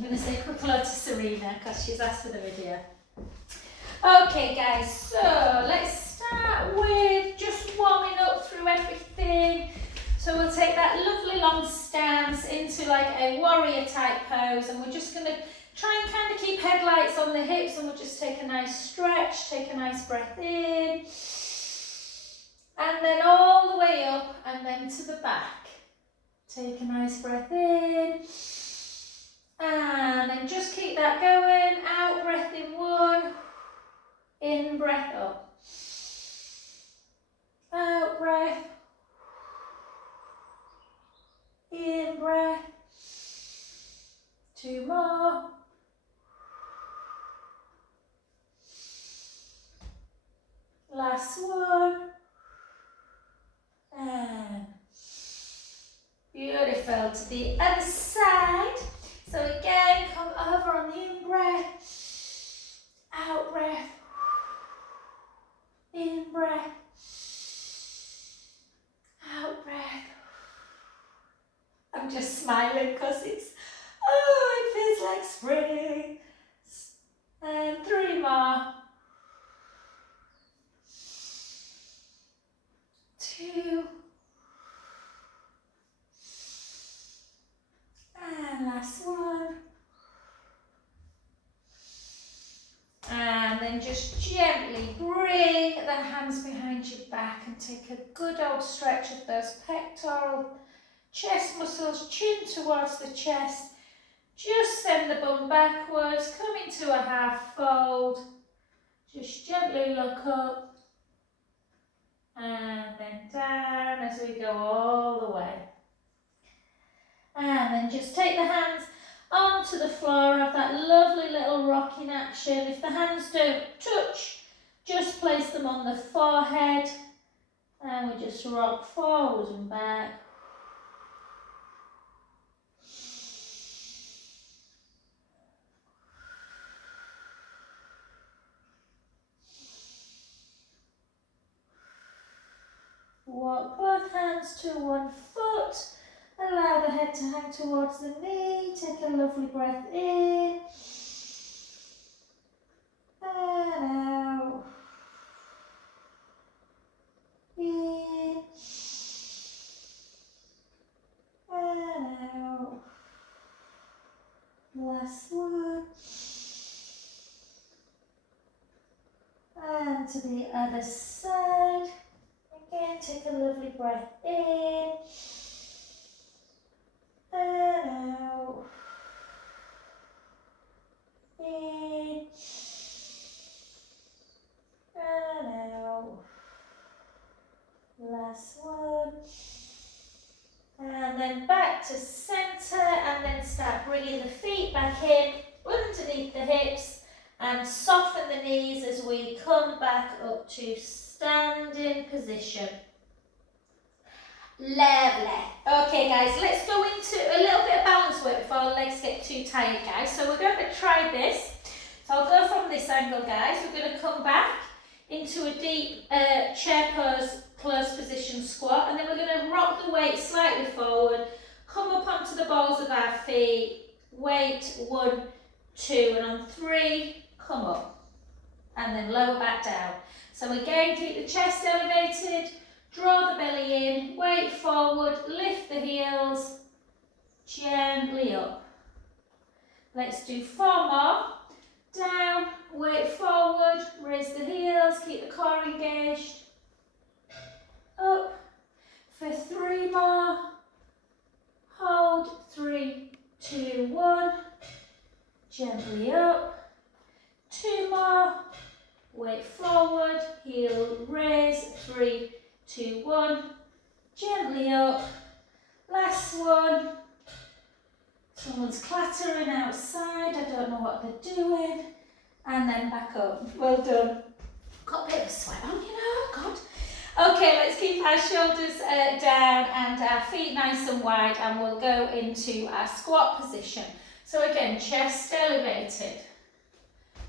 I'm going to say quick hello to Serena because she's asked for the video. Okay guys, so let's start with just warming up through everything. So we'll take that lovely long stance into like a warrior type pose, and we're just going to try and kind of keep headlights on the hips, and we'll just take a nice stretch, take a nice breath in, and then all the way up and then to the back. Take a nice breath in, and then just keep that going. Out breath in one, in breath up, out breath, in breath, two more, last one, and beautiful. To the other side. So again, come over on the in breath, out breath, in breath, out breath. I'm just smiling because it feels like spring. And three more. Two. And last one. And then just gently bring the hands behind your back and take a good old stretch of those pectoral chest muscles, chin towards the chest. Just send the bum backwards, come into a half fold. Just gently look up and then down as we go all the way. And then just take the hands onto the floor, have that lovely little rocking action. If the hands don't touch, just place them on the forehead and we just rock forward and back. Walk both hands to one foot. Allow the head to hang towards the knee. Take a lovely breath in. And out. In. And out. Last one. And to the other side. Again, take a lovely breath in. And out. In. And out. Last one. And then back to center, and then start bringing the feet back in underneath the hips and soften the knees as we come back up to standing position. Lovely. Okay guys, let's go into a little bit of balance work before our legs get too tired, guys. So we're going to try this. So I'll go from this angle, guys. We're going to come back into a deep chair pose, closed position squat, and then we're going to rock the weight slightly forward, come up onto the balls of our feet, weight 1, 2, and on 3, come up, and then lower back down. So again, keep the chest elevated, draw the belly in, weight forward, lift the heels, gently up. Let's do 4 more. Down, weight forward, raise the heels, keep the core engaged. Up for 3 more. Hold, 3, 2, 1. Gently up. 2 more. Weight forward, heel raise, 3, 2, 1. Gently up. Last one. Someone's clattering outside, I don't know what they're doing. And then back up. Well done. Got a bit of a sweat on, you know, God. Okay, let's keep our shoulders down and our feet nice and wide, and we'll go into our squat position. So again, chest elevated.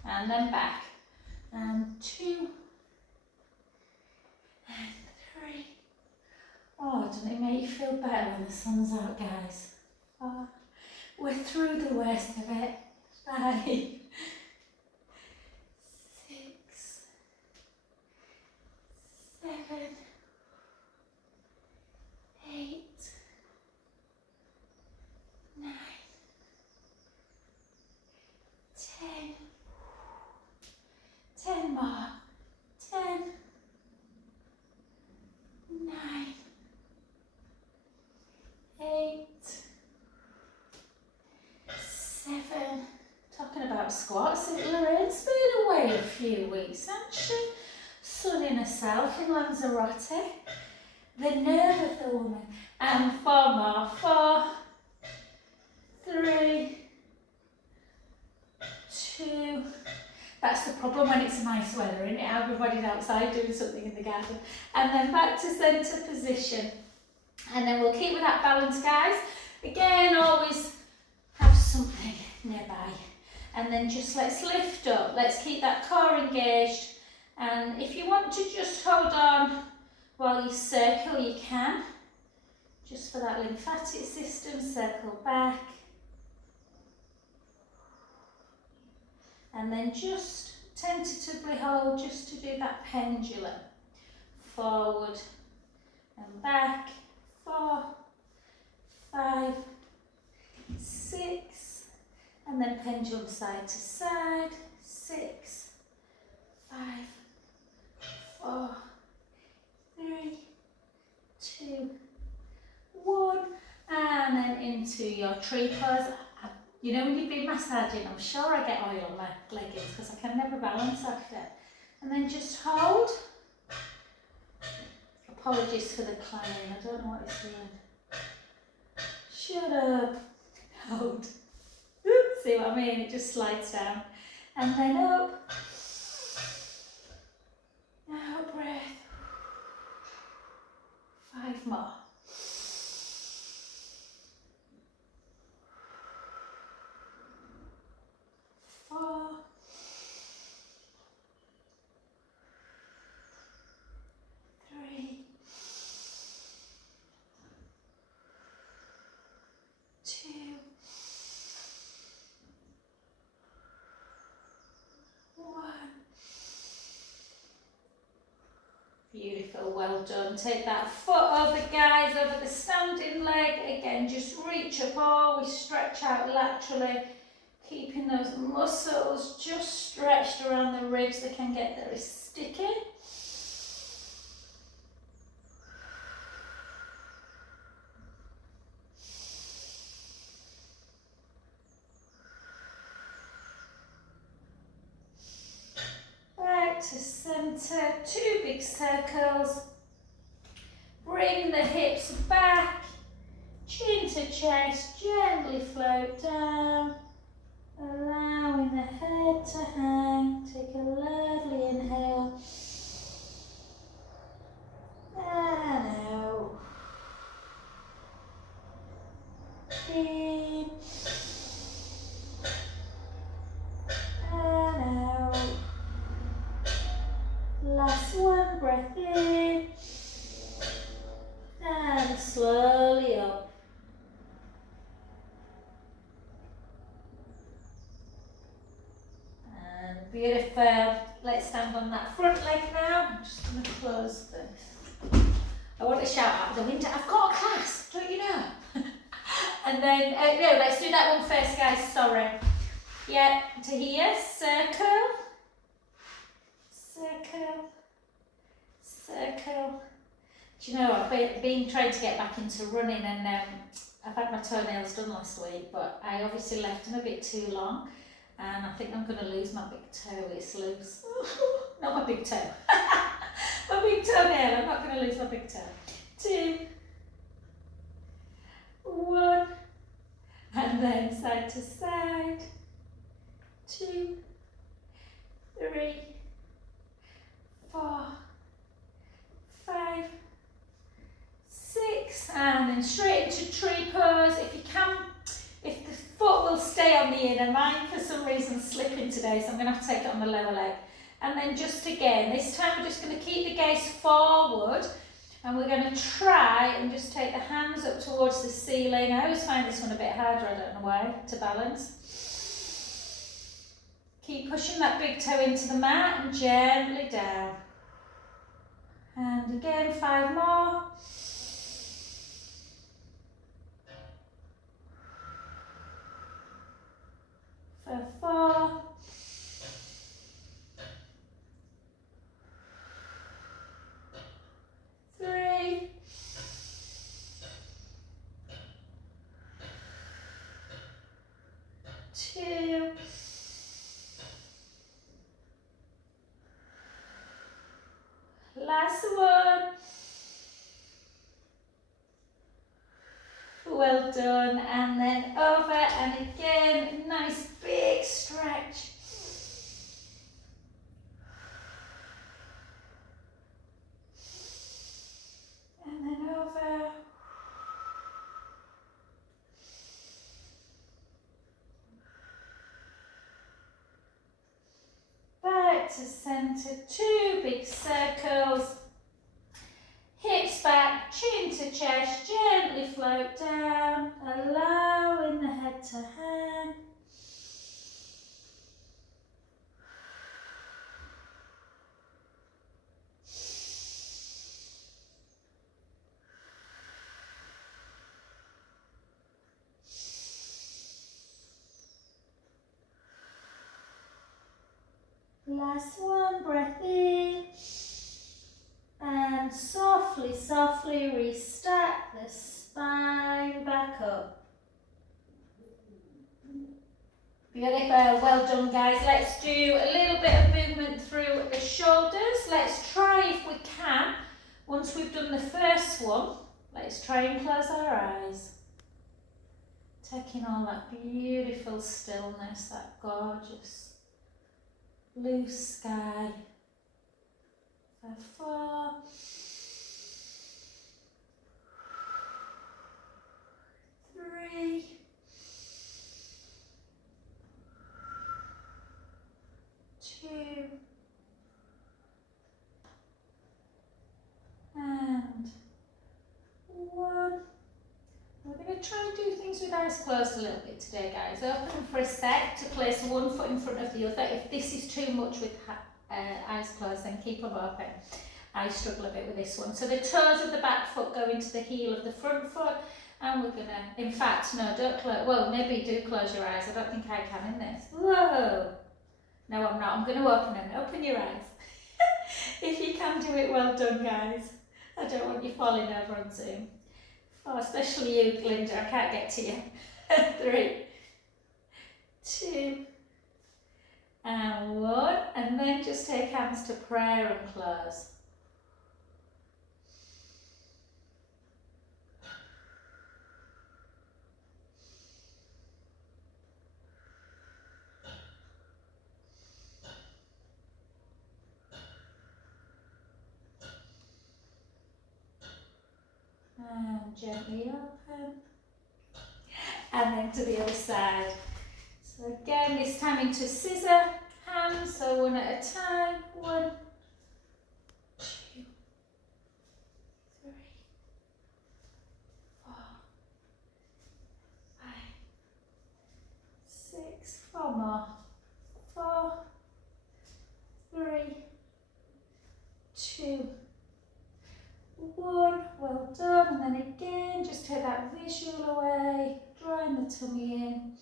And then back. And 2. And 3. Oh, doesn't it make you feel better when the sun's out, guys? 4. We're through the worst of it. 5, 6, 7, 8, 9, 10. 10 more. 10, 9, 8, 7. Talking about squats, Lorraine's been away a few weeks, hasn't she? Sunning herself in Lanzarote. The nerve of the woman. And 4 more. 4, 3, 2. That's the problem when it's nice weather, isn't it? Everybody's outside doing something in the garden. And then back to centre position. And then we'll keep with that balance, guys. Again, always have something nearby. And then just let's lift up. Let's keep that core engaged. And if you want to just hold on while you circle, you can. Just for that lymphatic system, circle back. And then just tentatively hold just to do that pendulum. Forward and back. 4, 5, 6. And then pendulum side to side. 6, 5, 4, 3, 2, 1. And then into your tree pose. You know when you've been massaging, I'm sure I get oil on my leggings because I can never balance after. And then just hold. Apologies for the clanging, I don't know what it's doing. Shut up. Hold. See what I mean? It just slides down. And then up. Out breath. 5 more. 4, 3, 2, 1. Beautiful, well done. Take that foot over, guys, over the standing leg. Again, just reach up, always stretch out laterally. Keeping those muscles just stretched around the ribs, they can get very sticky. Back to centre, 2 big circles. Bring the hips back, chin to chest, gently float down. Allowing the head to hang. Take a lovely inhale. And out. In. And out. Last one, breath in. And slowly up. Beautiful. Let's stand on that front leg now. I'm just going to close this. I want to shout out the window, I've got a class, don't you know? And then, no, let's do that one first, guys, sorry. Yeah, to here, circle, circle, circle. Do you know, I've been trying to get back into running and I've had my toenails done last week, but I obviously left them a bit too long. And I think I'm going to lose my big toe, it's loose. Not my big toe. My big toenail, I'm not going to lose my big toe. 2, 1. And then side to side. 2, 3, 4, 5, 6. And then straight into tree pose. If you can, if the foot will stay on the inner, mine for some reason slipping today, so I'm going to have to take it on the lower leg. And then just again, this time we're just going to keep the gaze forward, And we're going to try and just take the hands up towards the ceiling. I always find this one a bit harder, I don't know why, to balance. Keep pushing that big toe into the mat and gently down. And again, 5 more. For 4. 3. 2. Last one. Well done. And then over and again, nice big stretch. And then over. Back to center, 2 big circles. Hips back, chin to chest, gently float down, allowing the head to hang. Last one, breath in. And softly, softly restack the spine back up. Beautiful, well done guys. Let's do a little bit of movement through the shoulders. Let's try if we can, once we've done the first one, let's try and close our eyes. Taking all that beautiful stillness, that gorgeous blue sky. For 4. 3. 2. And 1. We're going to try and do things with eyes closed a little bit today, guys. Open them for a sec to place one foot in front of the other. If this is too much with eyes closed, then keep them open. I struggle a bit with this one. So the toes of the back foot go into the heel of the front foot, and we're gonna, in fact, no, don't close, well, maybe do close your eyes. I don't think I can in this. Whoa! No, I'm not. I'm gonna open them. Open your eyes. If you can do it, well done, guys. I don't want you falling over on Zoom. Oh, especially you, Glinda, I can't get to you. 3, 2, and 1, and then just take hands to prayer and close. And gently open, and then to the other side. So again, this time into scissor hands, so one at a time. 1, 2, 3, 4, 5, 6, 4 more. 4, 3, 2, 1, well done, and then again, just take that visual away, drawing the tummy in.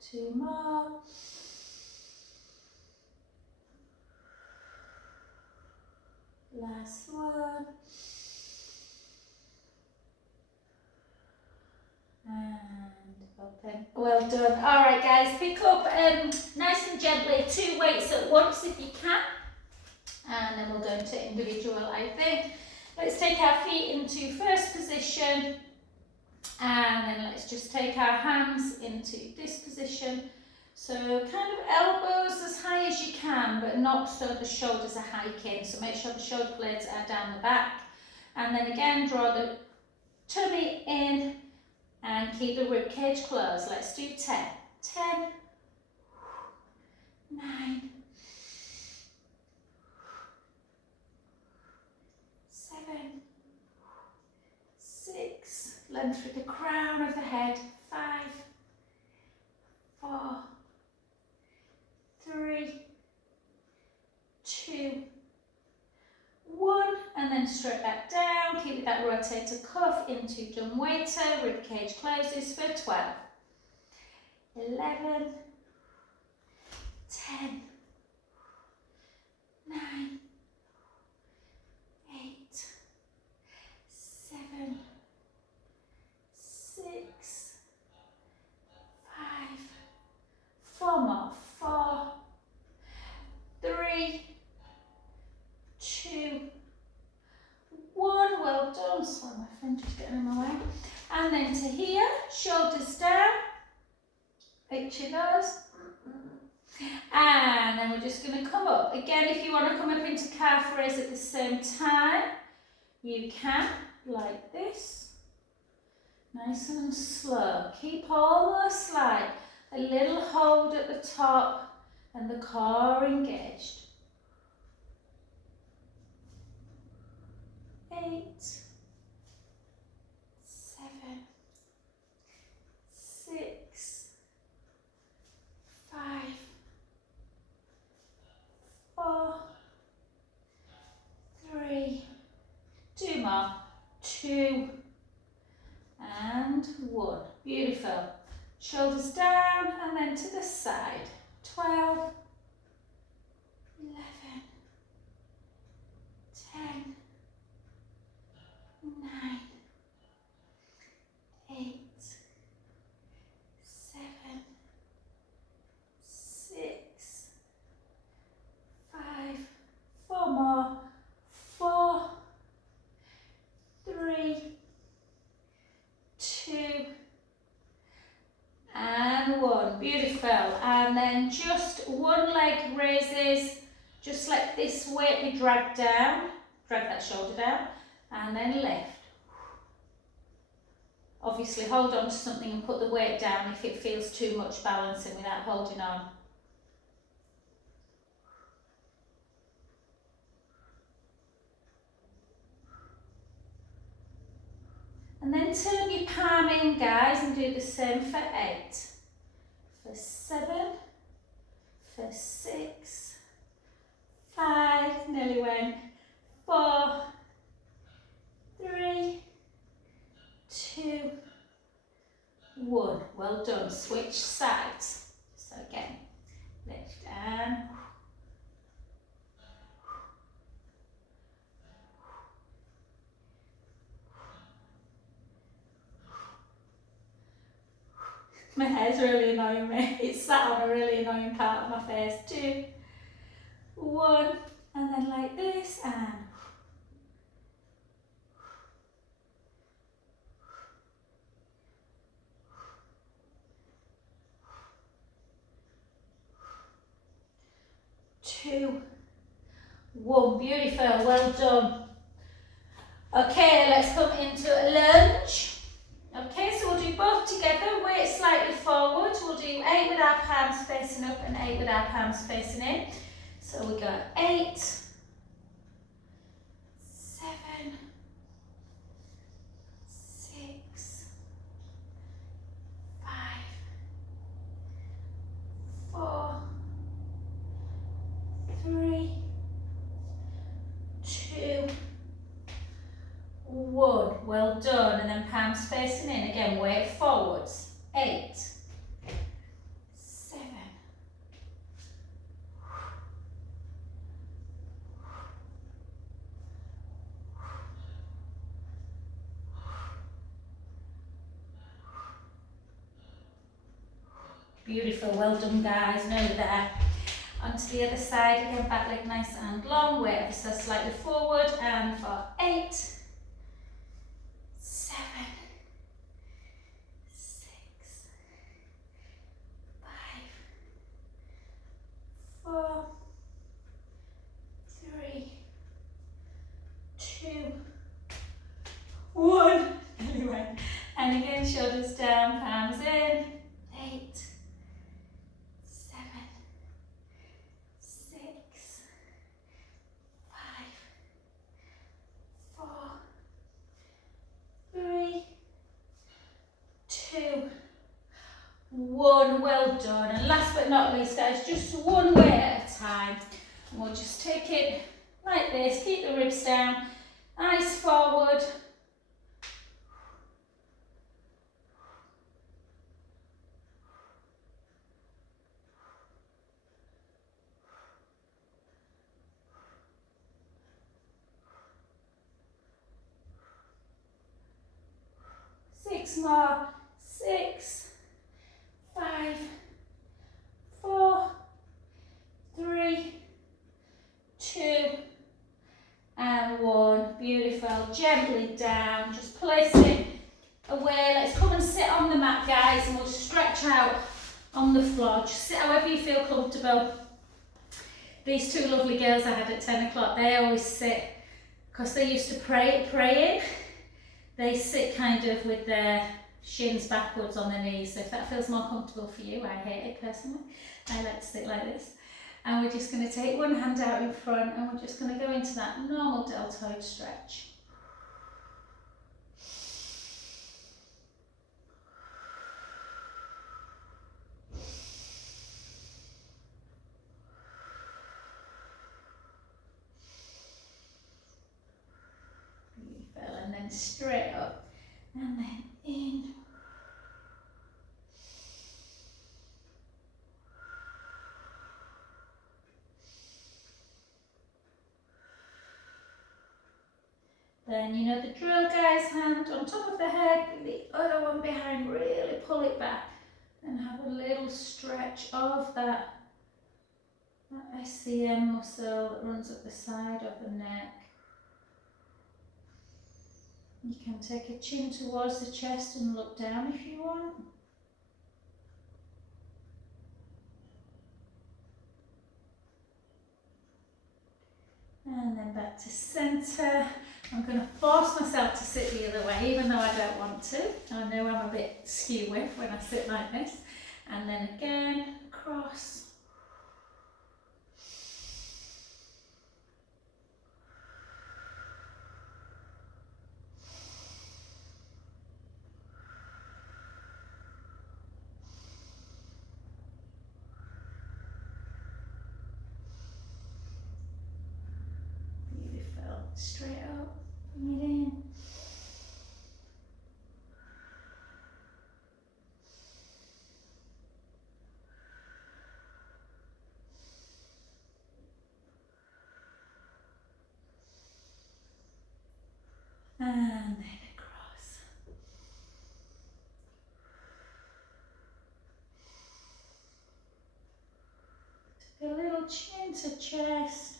Two more. Last one. And open. Well done. All right, guys, pick up nice and gently 2 weights at once if you can, and then we'll go into individual, I think. Let's take our feet into first position, and then let's just take our hands into this position. So kind of elbows as high as you can, but not so the shoulders are hiking. So make sure the shoulder blades are down the back, and then again draw the tummy in. And keep the rib cage closed. Let's do 10. 10, 9, 7, 6, length through the crown of the head, 5, 4, 3, 2, 1, and then straight back down. Keep that rotator cuff into dumb waiter. Rib cage closes for 12, 11, 10, 9, 8, 7, 6, 5, 4 more, 4, 3, 2, 1, well done. Sorry, my friend just getting in my way. And then to here, shoulders down, picture those. And then we're just going to come up. Again, if you want to come up into calf raise at the same time, you can, like this. Nice and slow. Keep almost like a little hold at the top and the core engaged. 8, 7, 6, 5, 4, 3, 2 more, 2, and 1. Beautiful. Shoulders down and then to the side. 12, 11, 10, 9, 8, 7, 6, 5, 4 more, 4, 3, 2, and 1. Beautiful. And then just one leg raises, just let this weight be dragged down, drag that shoulder down, and then lift. Obviously hold on to something and put the weight down if it feels too much balancing without holding on. And then turn your palm in, guys, and do the same for 8, for 7, for 6, 5, nearly went, 4, 3, 2, 1. Well done. Switch sides. So again, lift and my hair's really annoying me. It's sat on a really annoying part of my face. 2, 1, and then like this, and 2, 1. Beautiful, well done. Okay, let's come into a lunge. Okay, so we'll do both together, weight slightly forward. We'll do 8 with our palms facing up and 8 with our palms facing in. So we go 8, 7, 6, 5, 4, 3, 2, 1. Well done. And then palms facing in. Again, weight forwards. 8, 7, 'Beautiful, well done guys, nearly there. Onto the other side again, back leg nice and long, weight ever so slightly forward, and for 8, 7, 6, 5, 4, 3, 2, 1. Anyway, and again, shoulders down. but not least, guys, just one way at a time. And we'll just take it like this, keep the ribs down, eyes forward. Six more. 6, 5, 4, 3, 2, and 1. Beautiful. Gently down. Just place it away. Let's come and sit on the mat, guys, and we'll stretch out on the floor. Just sit however you feel comfortable. These two lovely girls I had at 10 o'clock, they always sit, because they used to praying. They sit kind of with their shins backwards on their knees. So if that feels more comfortable for you, I hate it personally. I like to sit like this. And we're just going to take one hand out in front and we're just going to go into that normal deltoid stretch. Beautiful. And then straight up and then in. Then you know the drill, guys, hand on top of the head, bring the other one behind, really pull it back and have a little stretch of that SCM muscle that runs up the side of the neck. You can take a chin towards the chest and look down if you want. And then back to centre. I'm going to force myself to sit the other way, even though I don't want to. I know I'm a bit skew-whiff when I sit like this. And then again, across. Beautiful. Straight up. Bring it in. And then across. Take a little chin to chest.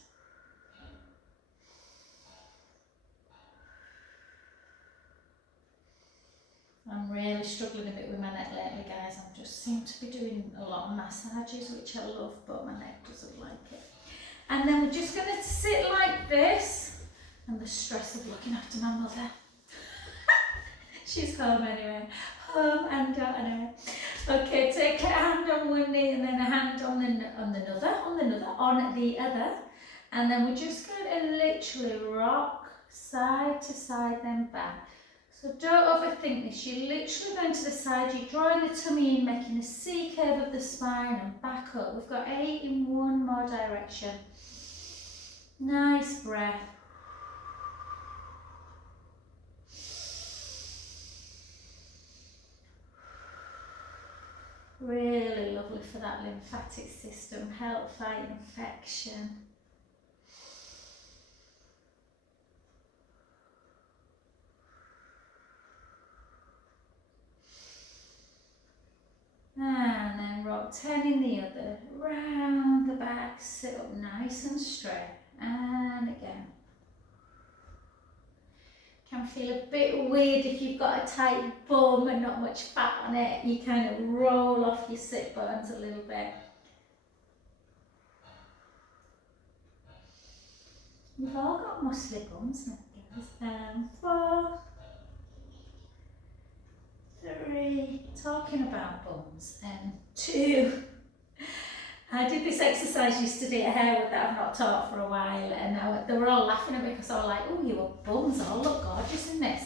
I'm really struggling a bit with my neck lately, guys. I just seem to be doing a lot of massages, which I love, but my neck doesn't like it. And then we're just going to sit like this. And the stress of looking after my mother. She's home anyway. Home and out anyway. Okay, take a hand on one knee and then a hand on the other. And then we're just going to literally rock side to side, then back. So don't overthink this. You're literally going to the side, you're drawing the tummy in, making a C curve of the spine and back up. We've got 8 in one more direction. Nice breath. Really lovely for that lymphatic system, help fight infection. And then rock 10 in the other, round the back, sit up nice and straight, and again. Can feel a bit weird if you've got a tight bum and not much fat on it. You kind of roll off your sit bones a little bit. We've all got muscly bums, guys. 4, 3, talking about bums, 2. I did this exercise yesterday at Harewood that I've not taught for a while, and they were all laughing at me because I was like, oh, your bums all look gorgeous in this.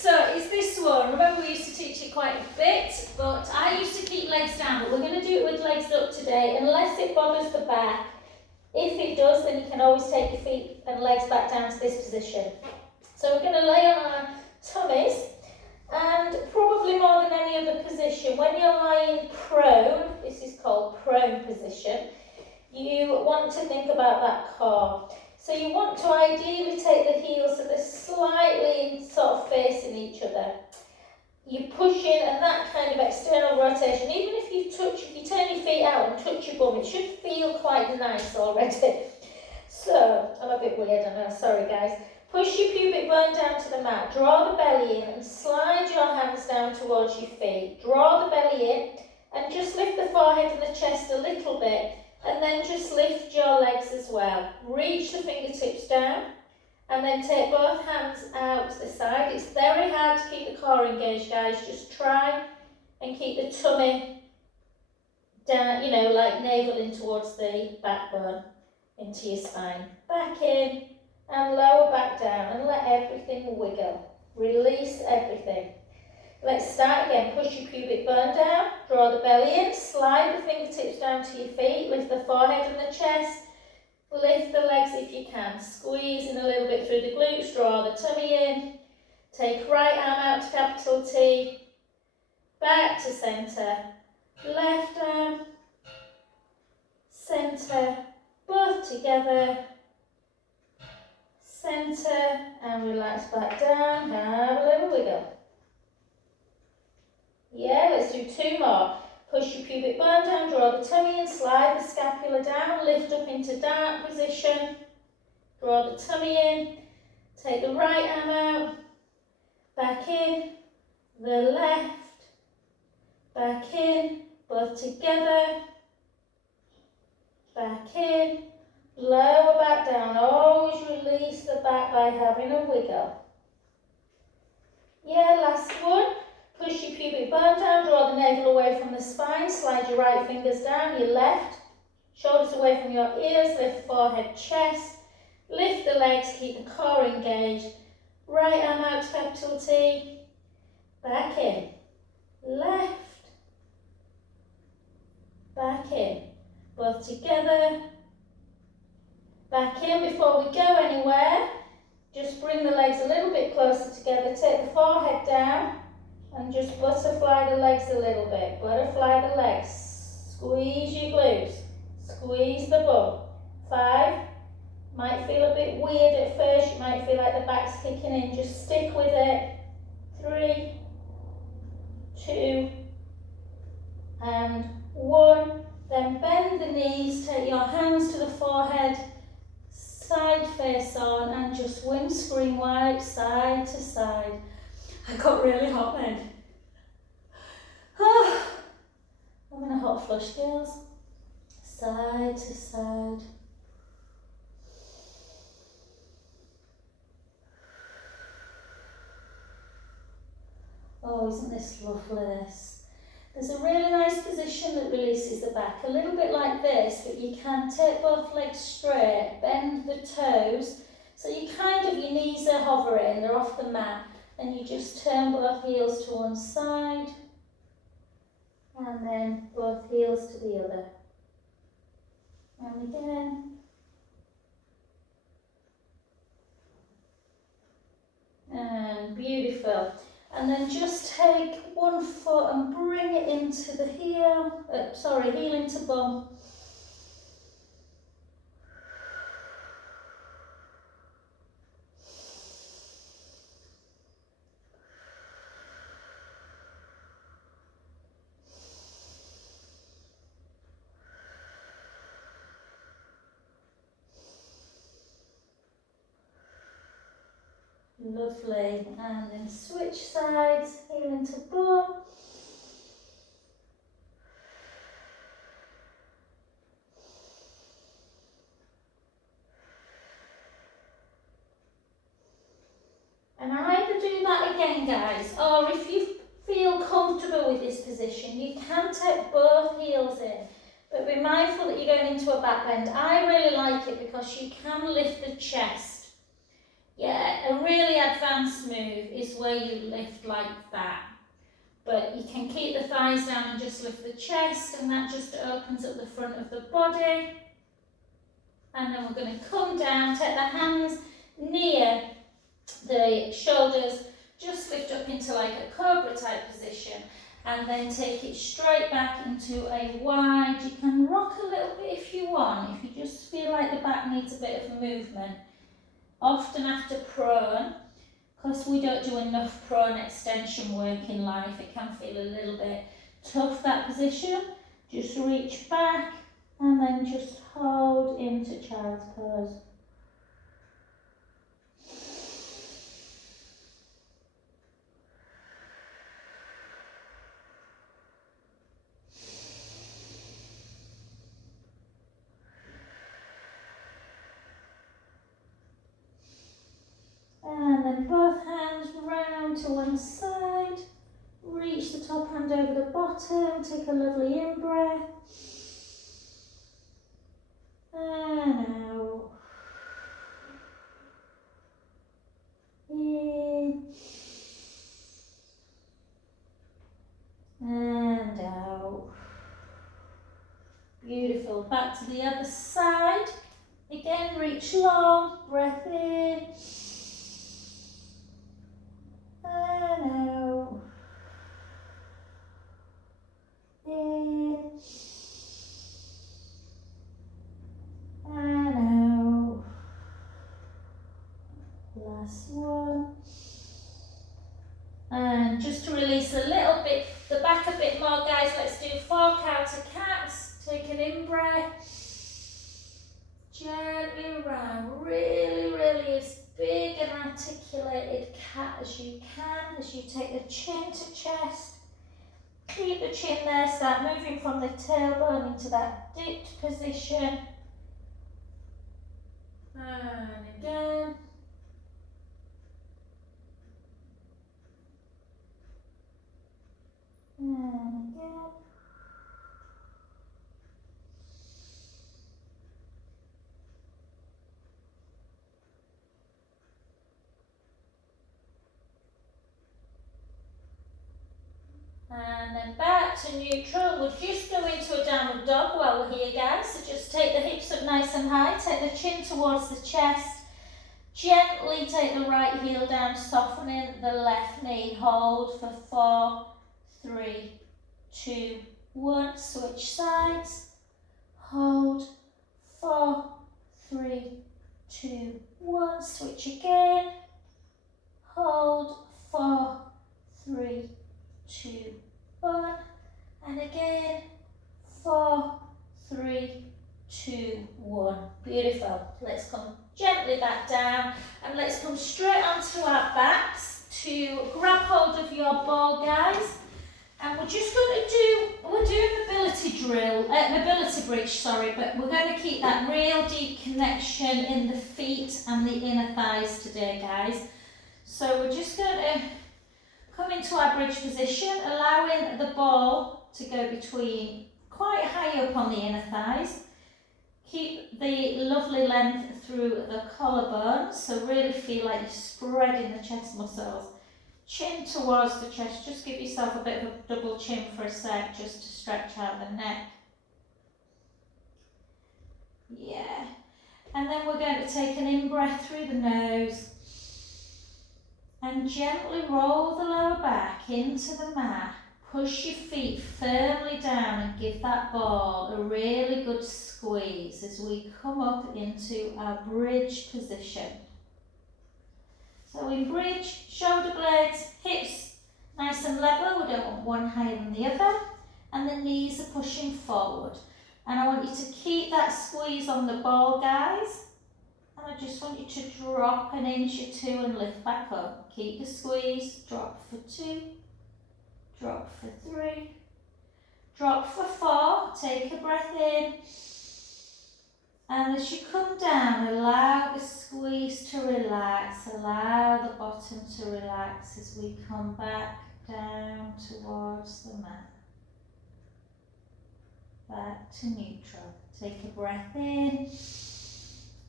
So it's this one. Remember, we used to teach it quite a bit, but I used to keep legs down, but we're going to do it with legs up today, unless it bothers the back. If it does, then you can always take your feet and legs back down to this position. So we're going to lay on our tummies, and probably more than any other position, when you're lying prone, this is called prone position, you want to think about that core. So you want to ideally take the heels so they're slightly sort of facing each other. You push in, and that kind of external rotation, even if you turn your feet out and touch your bum, it should feel quite nice already. So, I'm a bit weird, I know, sorry guys. Push your pubic bone down to the mat, draw the belly in and slide your hands down towards your feet. Draw the belly in and just lift the forehead and the chest a little bit, and then just lift your legs as well. Reach the fingertips down and then take both hands out to the side. It's very hard to keep the core engaged, guys. Just try and keep the tummy down, you know, like navel in towards the backbone, into your spine. Back in and lower back down, and let everything wiggle. Release everything. Let's start again. Push your pubic bone down, draw the belly in, slide the fingertips down to your feet, lift the forehead and the chest, lift the legs if you can, squeeze in a little bit through the glutes, draw the tummy in, take right arm out to capital T, back to centre, left arm, centre, both together, centre, and relax back down, have a little wiggle. Yeah, let's do two more. Push your pubic bone down, draw the tummy in, slide the scapula down, lift up into dart position, draw the tummy in, take the right arm out, back in, the left, back in, both together, back in, lower back down, always release the back by having a wiggle. Yeah, last one. Push your pubic bone down, draw the navel away from the spine, slide your right fingers down, your left, shoulders away from your ears, lift forehead, chest, lift the legs, keep the core engaged, right arm out to capital T, back in, left, back in, both together, back in. Before we go anywhere, just bring the legs a little bit closer together, take the forehead down, and just butterfly the legs a little bit. Butterfly the legs. Squeeze your glutes. Squeeze the bum. 5. Might feel a bit weird at first. You might feel like the back's kicking in. Just stick with it. 3, 2, and 1. Then bend the knees. Take your hands to the forehead. Side face on, and just windscreen wipe side to side. I got really hot then. I'm in a hot flush, girls. Side to side. Oh, isn't this lovely? There's a really nice position that releases the back, a little bit like this, but you can take both legs straight, bend the toes, so you kind of, your knees are hovering, they're off the mat, and you just turn both heels to one side, and then both heels to the other. And again. And beautiful. And then just take one foot and bring it into the heel, heel into bum. Lovely, and then switch sides, heel into bum. And either do that again, guys, or if you feel comfortable with this position, you can take both heels in, but be mindful that you're going into a back bend. I really like it because you can lift the chest. Yeah, a really advanced move is where you lift like that. But you can keep the thighs down and just lift the chest, and that just opens up the front of the body. And then we're going to come down, take the hands near the shoulders, just lift up into like a cobra type position, and then take it straight back into a wide. You can rock a little bit if you want, if you just feel like the back needs a bit of movement. Often after prone, because we don't do enough prone extension work in life, it can feel a little bit tough, that position. Just reach back and then just hold into child's pose. And then both hands round to one side. Reach the top hand over the bottom. Take a lovely in-breath. And out. In. And out. Beautiful. Back to the other side. Again, reach long. Breath in. And out. In. And out. Last one. And just to release a little bit, the back a bit more, guys, let's do 4 counter cats. Take an in-breath. Gently around. Really, really as big and articulated cat as you can, as you take the chin to chest. Keep the chin there, start moving from the tailbone into that dipped position. And again. And again. And then back to neutral. We'll just go into a downward dog while we're here, guys. So just take the hips up nice and high. Take the chin towards the chest. Gently take the right heel down, softening the left knee. Hold for 4, 3, 2, 1. Switch sides. Hold. 4, 3, 2, 1. Switch again. Hold. 4, 3, 2, 1. And again. 4, 3, 2, 1. Beautiful. Let's come gently back down and let's come straight onto our backs to grab hold of your ball, guys. And we're just going to we're doing mobility bridge, sorry, but we're going to keep that real deep connection in the feet and the inner thighs today, guys. So we're just going to come into our bridge position, allowing the ball to go between quite high up on the inner thighs. Keep the lovely length through the collarbones, so really feel like you're spreading the chest muscles. Chin towards the chest, just give yourself a bit of a double chin for a sec, just to stretch out the neck. Yeah. And then we're going to take an in-breath through the nose and gently roll the lower back into the mat. Push your feet firmly down and give that ball a really good squeeze as we come up into our bridge position. So in bridge, shoulder blades, hips nice and level. We don't want one higher than the other. And the knees are pushing forward. And I want you to keep that squeeze on the ball, guys. And I just want you to drop an inch or 2 and lift back up. Keep the squeeze, drop for 2. Drop for 3, drop for 4, take a breath in, and as you come down, allow the squeeze to relax, allow the bottom to relax as we come back down towards the mat. Back to neutral. Take a breath in,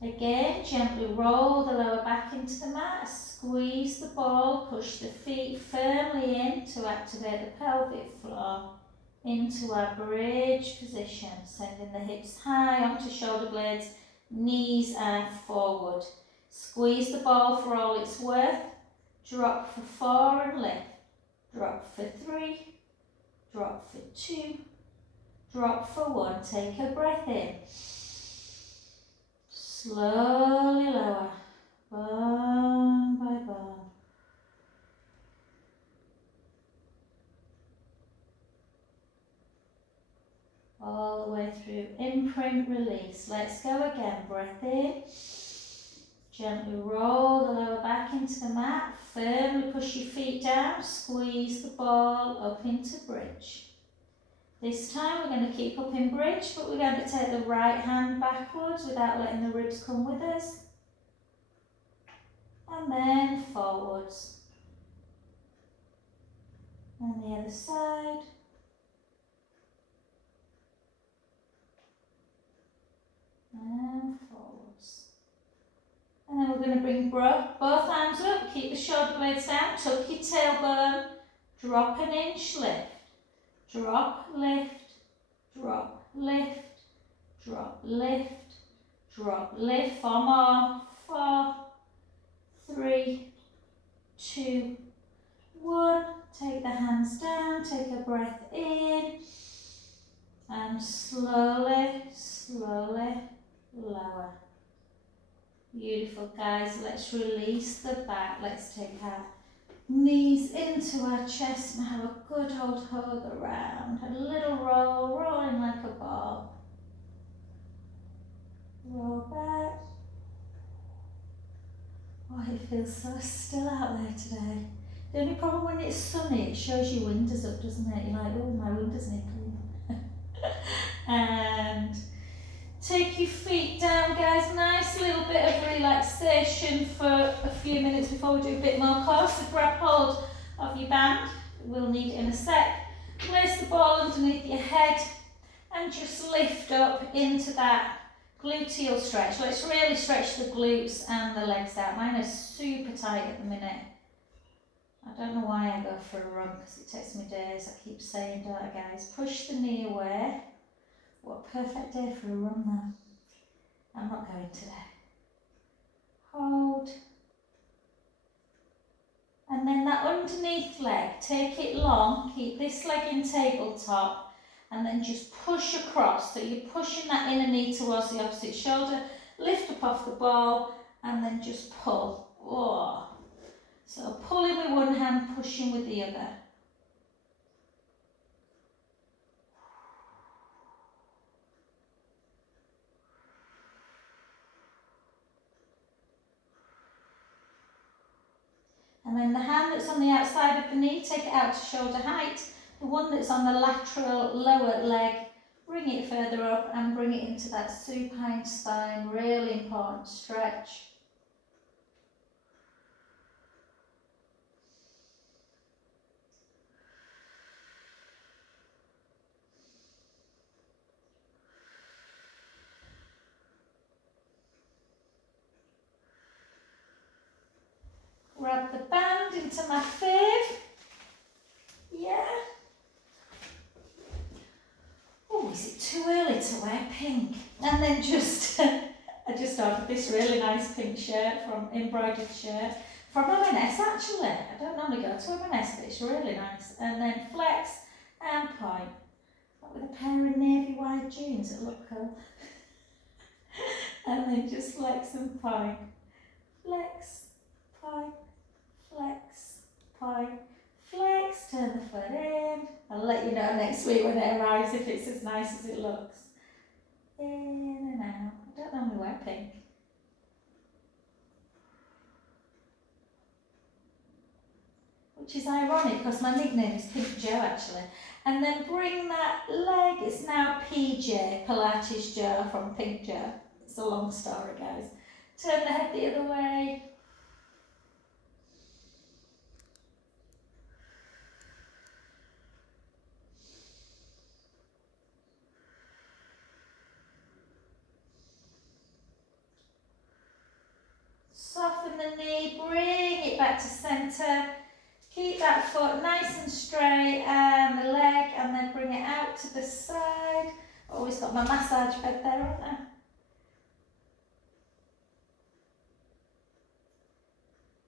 Again, gently roll the lower back into the mat, squeeze the ball, push the feet firmly in to activate the pelvic floor into our bridge position, sending the hips high onto shoulder blades, knees are forward. Squeeze the ball for all it's worth, drop for 4 and lift, drop for 3, drop for 2, drop for 1, take a breath in. Slowly lower, bone by bone. All the way through, imprint, release. Let's go again, breath in. Gently roll the lower back into the mat, firmly push your feet down, squeeze the ball up into bridge. This time we're going to keep up in bridge, but we're going to take the right hand backwards without letting the ribs come with us. And then forwards. And the other side. And forwards. And then we're going to bring both arms up, keep the shoulder blades down, tuck your tailbone, drop an inch, lift. Drop, lift, drop, lift, drop, lift, drop, lift. 4 more. 4, 3, 2, 1. Take the hands down, take a breath in, and slowly, slowly lower. Beautiful, guys. Let's release the back. Let's take our knees into our chest and have a good old hug around. A little roll, rolling like a ball. Roll back. Oh, it feels so still out there today. The only problem when it's sunny, it shows your windows up, doesn't it? You're like, oh, my windows need cleaning. And take your feet down, guys. Nice little bit of relaxation for a few minutes before we do a bit more core. So grab hold of your band. We'll need it in a sec. Place the ball underneath your head and just lift up into that gluteal stretch. Let's really stretch the glutes and the legs out. Mine are super tight at the minute. I don't know why I go for a run because it takes me days. I keep saying, don't I, guys? Push the knee away. What a perfect day for a run though. I'm not going today. Hold. And then that underneath leg, take it long, keep this leg in tabletop, and then just push across. So you're pushing that inner knee towards the opposite shoulder, lift up off the ball, and then just pull. Oh. So pulling with one hand, pushing with the other. And then the hand that's on the outside of the knee, take it out to shoulder height. The one that's on the lateral lower leg, bring it further up and bring it into that supine spine. Really important stretch. Grab the band into my fave. Yeah. Oh, is it too early to wear pink? And then just, I just ordered this really nice pink shirt, embroidered shirt from M&S actually. I don't normally go to M&S, but it's really nice. And then flex and point. But with a pair of navy white jeans, it'll look cool. And then just flex and point. Flex, point. Flex, point, flex, turn the foot in. I'll let you know next week when it arrives if it's as nice as it looks. In and out. I don't normally wear pink. Which is ironic because my nickname is Pink Joe actually. And then bring that leg, it's now PJ, Pilates Joe from Pink Joe. It's a long story, guys. Turn the head the other way. the knee, bring it back to centre. Keep that foot nice and straight and the leg, and then bring it out to the side. Always got my massage bed there, haven't I?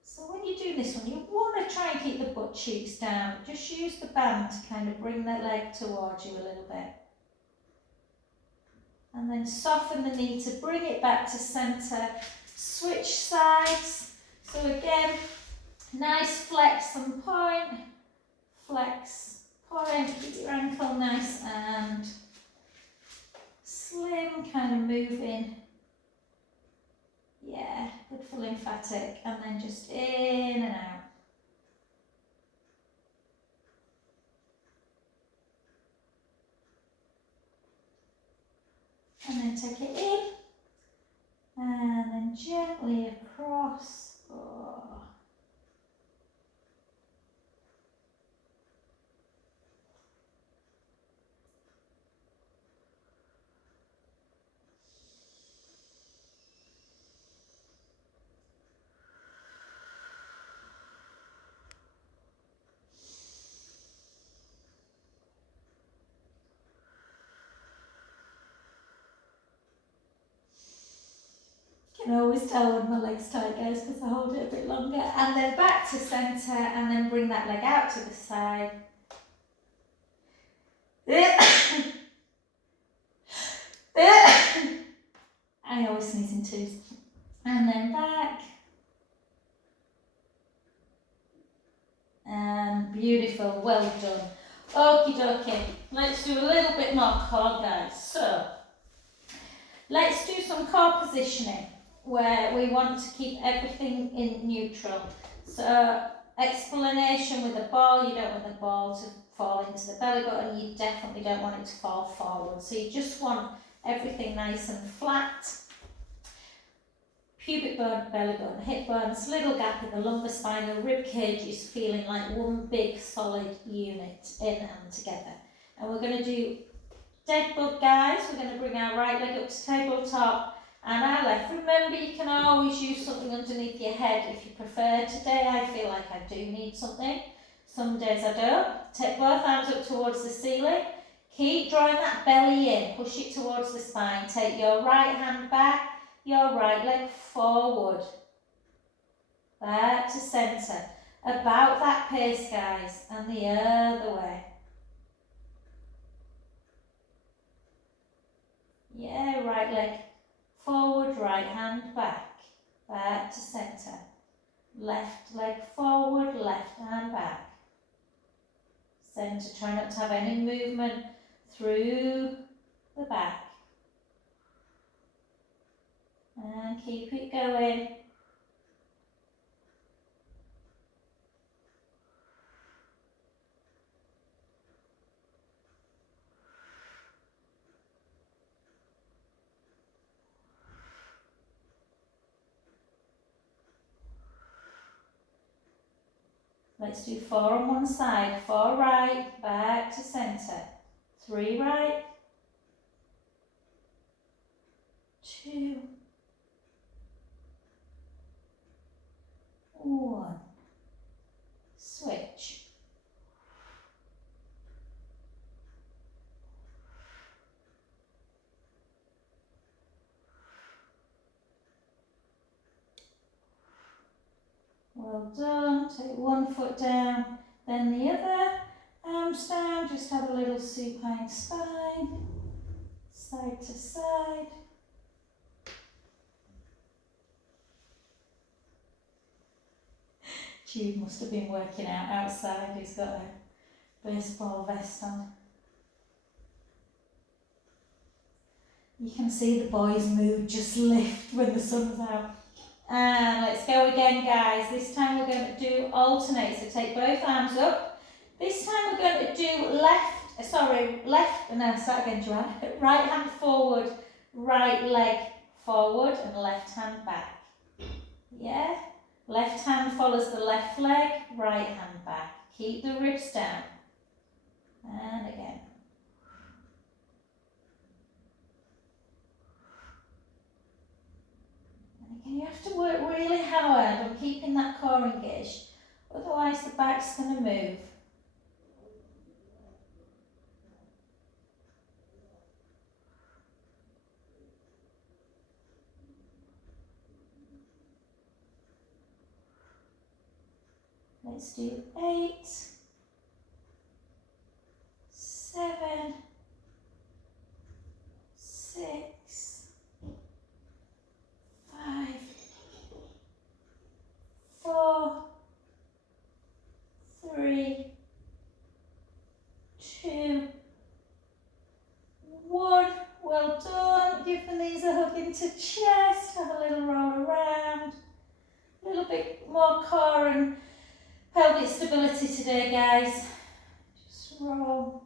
So when you do this one, you want to try and keep the butt cheeks down. Just use the band to kind of bring the leg towards you a little bit. And then soften the knee to bring it back to centre. Switch sides. So again, nice flex and point. Flex, point. Keep your ankle nice and slim, kind of moving. Yeah, good for lymphatic. And then just in and out. And then take it in. And then gently across. Oh. I can always tell when my leg's tight, guys, because I hold it a bit longer. And then back to centre, and then bring that leg out to the side. I always sneeze in twos. And then back. And beautiful, well done. Okie dokie, let's do a little bit more core, guys. So, let's do some core positioning, where we want to keep everything in neutral. So, explanation with the ball, you don't want the ball to fall into the belly button, you definitely don't want it to fall forward. So you just want everything nice and flat. Pubic bone, belly button, hip bones, little gap in the lumbar spine, the rib cage is feeling like one big solid unit in and together. And we're going to do dead bug, guys. We're going to bring our right leg up to tabletop and our left. Remember, you can always use something underneath your head if you prefer. Today I feel like I do need something. Some days I don't. Take both arms up towards the ceiling. Keep drawing that belly in. Push it towards the spine. Take your right hand back. Your right leg forward, back to centre, about that pace, guys, and the other way. Yeah, right leg forward, right hand back, back to centre. Left leg forward, left hand back. Centre, try not to have any movement through the back. And keep it going. Let's do 4 on one side, 4 right, back to centre. 3 right, 2, 1. Switch. Well done. Take one foot down, then the other. Arms down, just have a little supine spine. Side to side. Jude must have been working out outside. He's got a baseball vest on. You can see the boy's mood just lift when the sun's out. And let's go again, guys. This time we're going to do alternate. So take both arms up. This time we're going to do start again, Joanne. Right hand forward, right leg forward, and left hand back. Yeah? Left hand follows the left leg, right hand back. Keep the ribs down. And again. And And you have to work really hard on keeping that core engaged, otherwise the back's going to move. Let's do 8, 7, 6, 5, 4, 3, 2, 1. Well done. Give the knees a hug into chest. Have a little roll around. A little bit more core and pelvic stability today, guys. Just roll.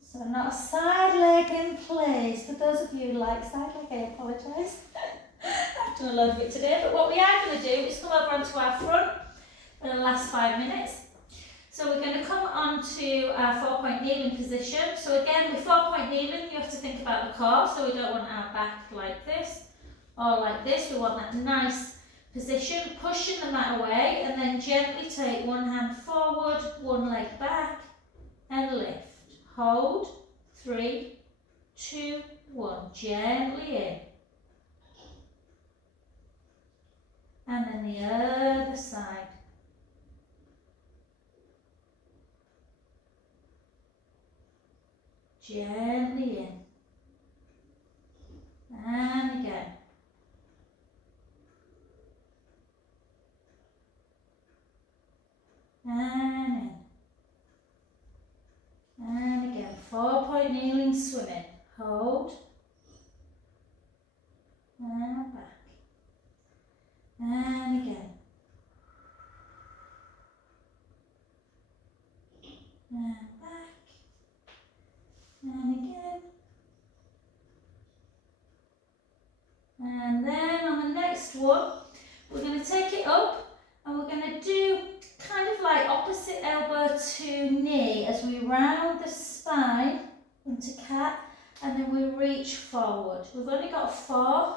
So not a side leg in place. For those of you who like side leg, I apologise. I've done a lot of it today, but what we are going to do is come over onto our front for the last 5 minutes. So we're going to come onto our 4-point kneeling position. So again, with 4-point kneeling, you have to think about the core. So we don't want our back like this or like this. We want that nice position, pushing the mat away, and then gently take one hand forward, one leg back, and lift. Hold. 3, 2, 1. Gently in. And then the other side. Gently in. And again. And in. And again. 4-point kneeling swimming. Hold. And back. And again. And back. And again. And then on the next one, we're going to take it up and we're going to do kind of like opposite elbow to knee as we round the spine into cat, and then we reach forward. We've only got 4,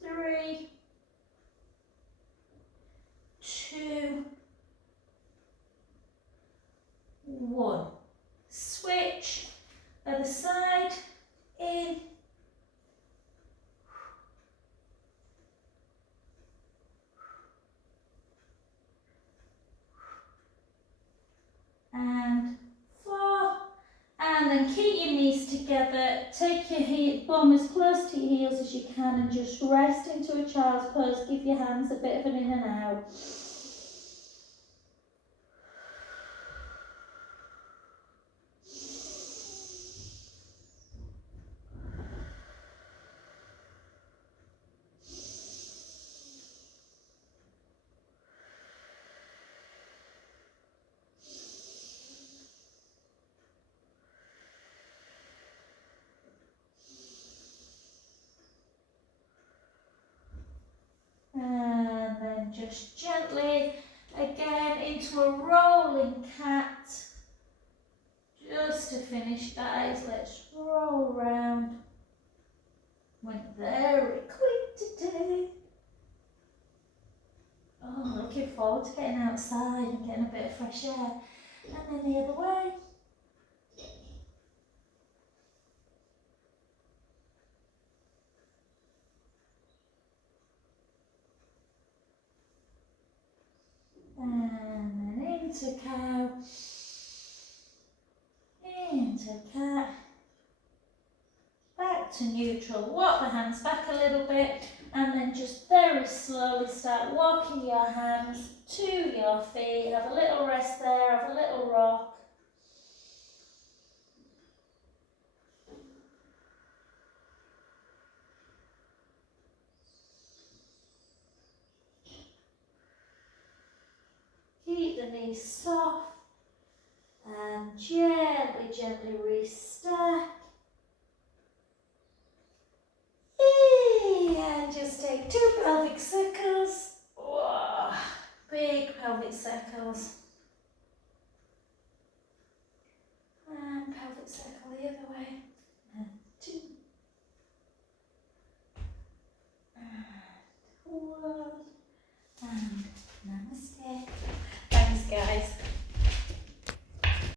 3, 2, 1. Switch, other side, in, and 4, and then keep your knees together, take your bum as close to your heels as you can and just rest into a child's pose. Give your hands a bit of an in and out. And then just gently, again, into a rolling cat. Just to finish, guys, let's roll round. Went very quick today. Oh, looking forward to getting outside and getting a bit of fresh air. And then the other way. And then into cow, into cat, back to neutral. Walk the hands back a little bit and then just very slowly start walking your hands to your feet. Have a little rest there, have a little rock. Keep the knees soft and gently, gently restack. And just take 2 pelvic circles. Whoa, big pelvic circles.